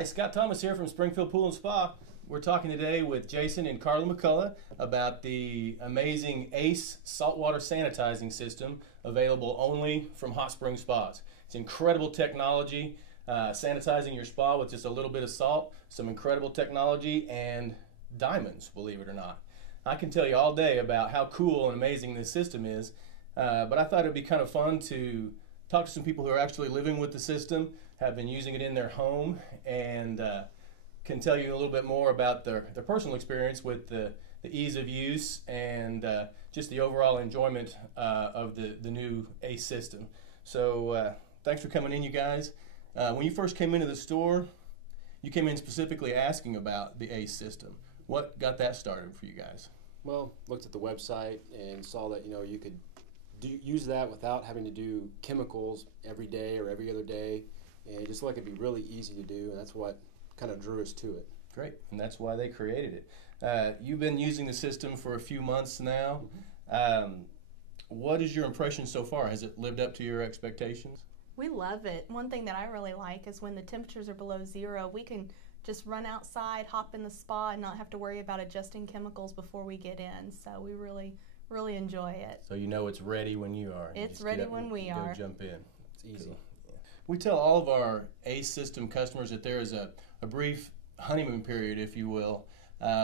Hi, Scott Thomas here from Springfield Pool and Spa. We're talking today with Jason and Carla McCollough about the amazing Ace Saltwater Sanitizing System available only from Hot Spring Spas. It's incredible technology, sanitizing your spa with just a little bit of salt, some incredible technology, and diamonds, believe it or not. I can tell you all day about how cool and amazing this system is, but I thought it would be kind of fun to talk to some people who are actually living with the system, have been using it in their home, and can tell you a little bit more about their personal experience with the ease of use and just the overall enjoyment of the new Ace system. So thanks for coming in, you guys. When you first came into the store, you came in specifically asking about the Ace system. What got that started for you guys? Well, looked at the website and saw that you could use that without having to do chemicals every day or every other day, and just like it'd be really easy to do, and that's what kind of drew us to it. Great, and that's why they created it. You've been using the system for a few months now. What is your impression so far? Has it lived up to your expectations? We love it. One thing that I really like is when the temperatures are below zero, we can just run outside, hop in the spa, and not have to worry about adjusting chemicals before we get in. So we really enjoy it. So you know it's ready when you are. It's ready when we are. Go jump in. It's easy. Cool. Yeah. We tell all of our Ace system customers that there is a brief honeymoon period, if you will,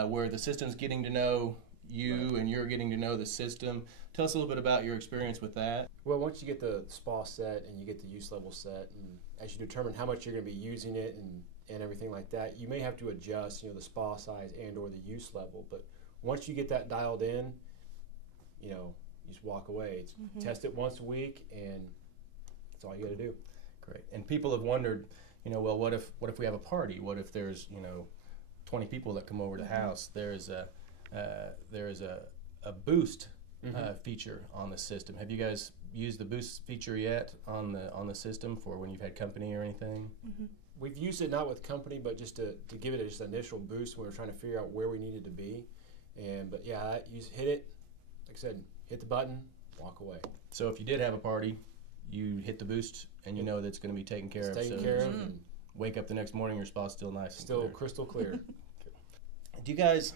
where the system's getting to know you and you're getting to know the system. Tell us a little bit about your experience with that. Well, once you get the spa set and you get the use level set, and as you determine how much you're going to be using it and everything like that, you may have to adjust, the spa size and or the use level. But once you get that dialed in, you just walk away. Test it once a week, and that's all you got to do. Great. And people have wondered, well, what if we have a party? What if there's 20 people that come over to the house? There's a boost feature on the system. Have you guys used the boost feature yet on the system for when you've had company or anything? We've used it not with company, but just to give it just an initial boost when we were trying to figure out where we needed to be. But yeah, you hit it. Like I said, hit the button, walk away. So if you did have a party, you hit the boost, and you know that's going to be taken care of. Taken care of. And wake up the next morning, your spa's still nice. Still and crystal clear. Do you guys?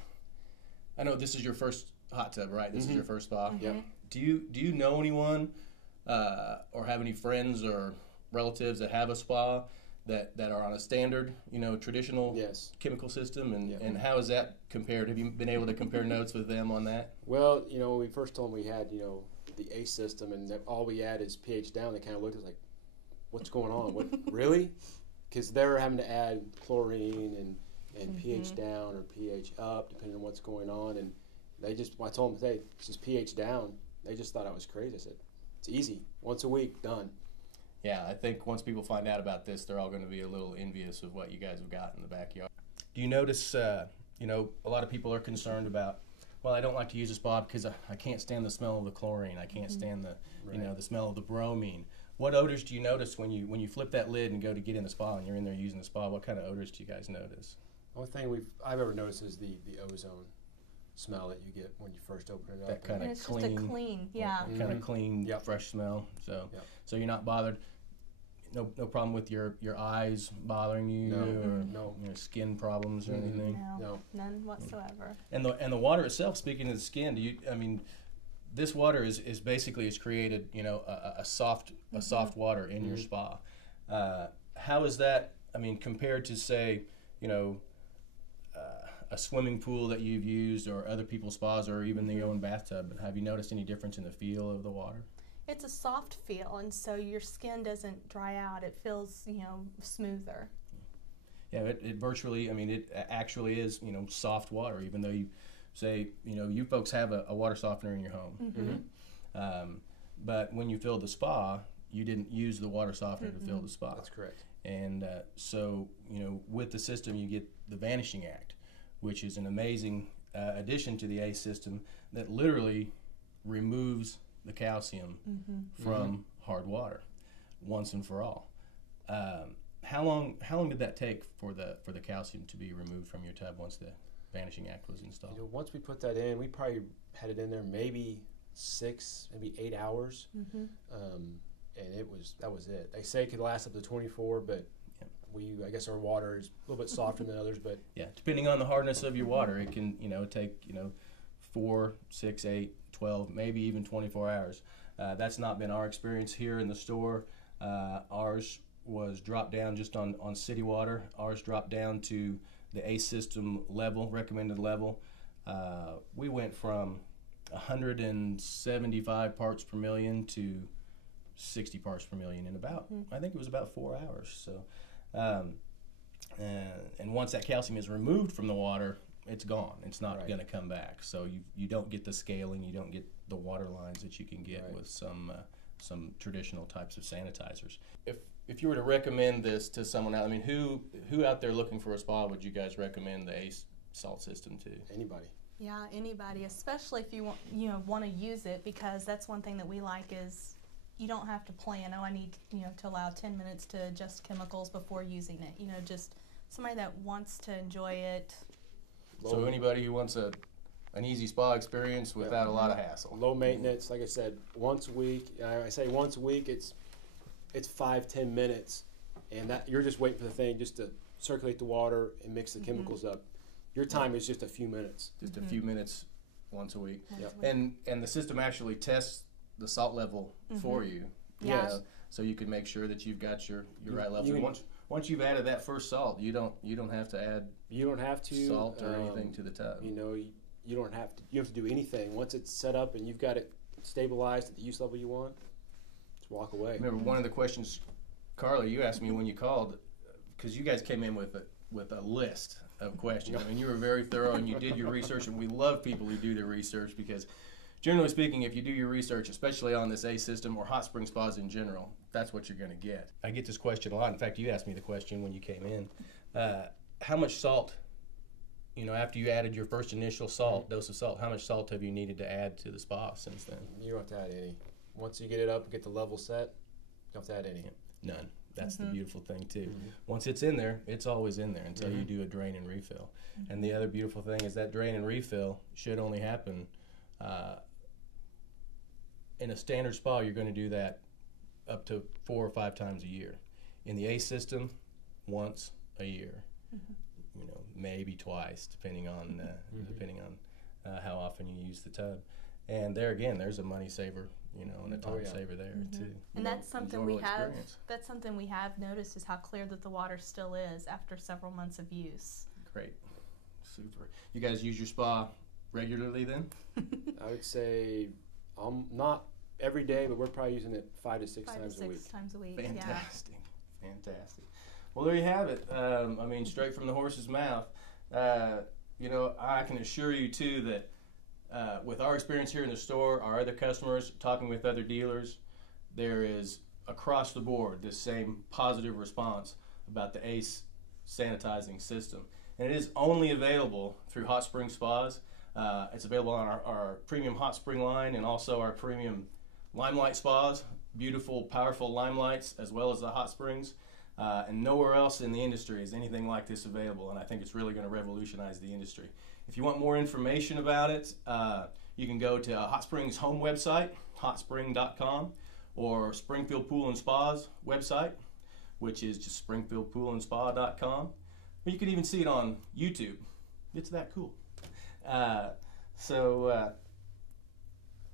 I know this is your first hot tub, right? This is your first spa. Yep. Do you know anyone, or have any friends or relatives that have a spa that are on a standard, traditional chemical system, and how is that compared? Have you been able to compare notes with them on that? Well, when we first told them we had, the Ace system, and that all we add is pH down, they kind of looked at us like, what's going on? What, really? Because they're having to add chlorine and pH down or pH up, depending on what's going on, and they just, when I told them, hey, it's just pH down, they just thought I was crazy. I said, it's easy, once a week, done. Yeah, I think once people find out about this, they're all going to be a little envious of what you guys have got in the backyard. Do you notice, a lot of people are concerned about, well, I don't like to use a spa because I can't stand the smell of the chlorine. I can't stand the, the smell of the bromine. What odors do you notice when you flip that lid and go to get in the spa and you're in there using the spa? What kind of odors do you guys notice? The only thing I've ever noticed is the ozone smell that you get when you first open it up. That kind of clean. Just a clean, yeah. Kind of clean, fresh smell. So you're not bothered. No problem with your eyes bothering you, no. Skin problems or anything. No, none whatsoever. And the water itself. Speaking of the skin, this water is basically created a soft water in your spa. How is that? Compared to say a swimming pool that you've used or other people's spas or even your own bathtub. Have you noticed any difference in the feel of the water? It's a soft feel, and so your skin doesn't dry out. It feels, smoother. Yeah, it virtually, it actually is, soft water, even though you say, you folks have a water softener in your home. But when you filled the spa, you didn't use the water softener to fill the spa. That's correct. And so, with the system, you get the Vanishing Act, which is an amazing addition to the Ace system that literally removes the calcium from hard water once and for all. How long did that take for the calcium to be removed from your tub once the Vanishing Act was installed? Once we put that in, we probably had it in there maybe 6, maybe 8 hours, and that was it. They say it could last up to 24, but I guess our water is a little bit softer than others, but Yeah, depending on the hardness of your water, it can take 4, 6, 8, 12, maybe even 24 hours. That's not been our experience here in the store. Ours was dropped down just on city water. Ours dropped down to the Ace system level, recommended level. We went from 175 parts per million to 60 parts per million in about, I think it was about 4 hours. So, and once that calcium is removed from the water, it's gone. It's not going to come back. So you don't get the scaling, you don't get the water lines that you can get with some traditional types of sanitizers. If you were to recommend this to someone out, I mean, who out there looking for a spa would you guys recommend the Ace Salt system to? Anybody. Yeah, anybody, especially if you want to use it, because that's one thing that we like is you don't have to plan. Oh, I need to allow 10 minutes to adjust chemicals before using it. Just somebody that wants to enjoy it. So anybody who wants an easy spa experience without a lot of hassle. Low maintenance, like I said, once a week. I say once a week. It's 5-10 minutes, and that you're just waiting for the thing just to circulate the water and mix the chemicals up. Your time is just a few minutes. Just a few minutes once a week. Once a week. And the system actually tests the salt level for you. Yeah. So you can make sure that you've got your right level. Once you've added that first salt, you don't have to add salt or anything to the tub. You don't have to. You have to do anything once it's set up and you've got it stabilized at the use level you want. Just walk away. Remember one of the questions, Carla, you asked me when you called, because you guys came in with a list of questions. I mean, you were very thorough and you did your research, and we love people who do their research because, generally speaking, if you do your research, especially on this Ace system or hot spring spas in general, that's what you're going to get. I get this question a lot. In fact, you asked me the question when you came in. How much salt, after you added your first initial dose of salt, how much salt have you needed to add to the spa since then? You don't have to add any. Once you get it up and get the level set, you don't have to add any. None. That's the beautiful thing, too. Once it's in there, it's always in there until you do a drain and refill. And the other beautiful thing is that drain and refill should only happen in a standard spa. You're going to do that up to 4 or 5 times a year. In the Ace system, once a year. Maybe twice, depending on how often you use the tub. And there again, there's a money saver, and a time saver there too. And that's something we have. That's something we have noticed is how clear that the water still is after several months of use. Great, super. You guys use your spa regularly then? I would say not every day, but we're probably using it 5 to 6 times a week. 5 to 6 times a week. Fantastic, fantastic. Well, there you have it. I mean, straight from the horse's mouth. I can assure you too that with our experience here in the store, our other customers, talking with other dealers, there is across the board this same positive response about the Ace sanitizing system. And it is only available through Hot Spring Spas. It's available on our premium hot spring line and also our premium limelight spas, beautiful, powerful limelights, as well as the hot springs. And nowhere else in the industry is anything like this available, and I think it's really going to revolutionize the industry. If you want more information about it, you can go to Hot Spring's home website, hotspring.com, or Springfield Pool and Spa's website, which is just springfieldpoolandspa.com. Or you can even see it on YouTube. It's that cool.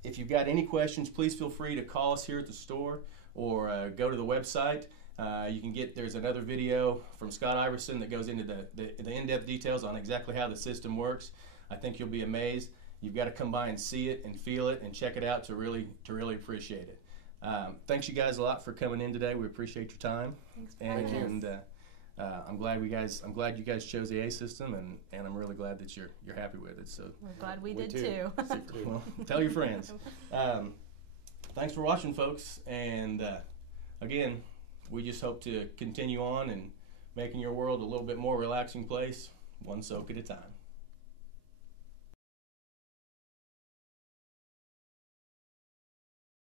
If you've got any questions, please feel free to call us here at the store or go to the website. There's another video from Scott Iverson that goes into the in-depth details on exactly how the system works. I think you'll be amazed. You've got to come by and see it and feel it and check it out to really appreciate it. Thanks you guys a lot for coming in today. We appreciate your time. Thanks for having us. I'm glad you guys chose the Ace system, and I'm really glad that you're happy with it. So we're glad we did too. Well, tell your friends. Thanks for watching, folks, and again, we just hope to continue on and making your world a little bit more relaxing place, one soak at a time.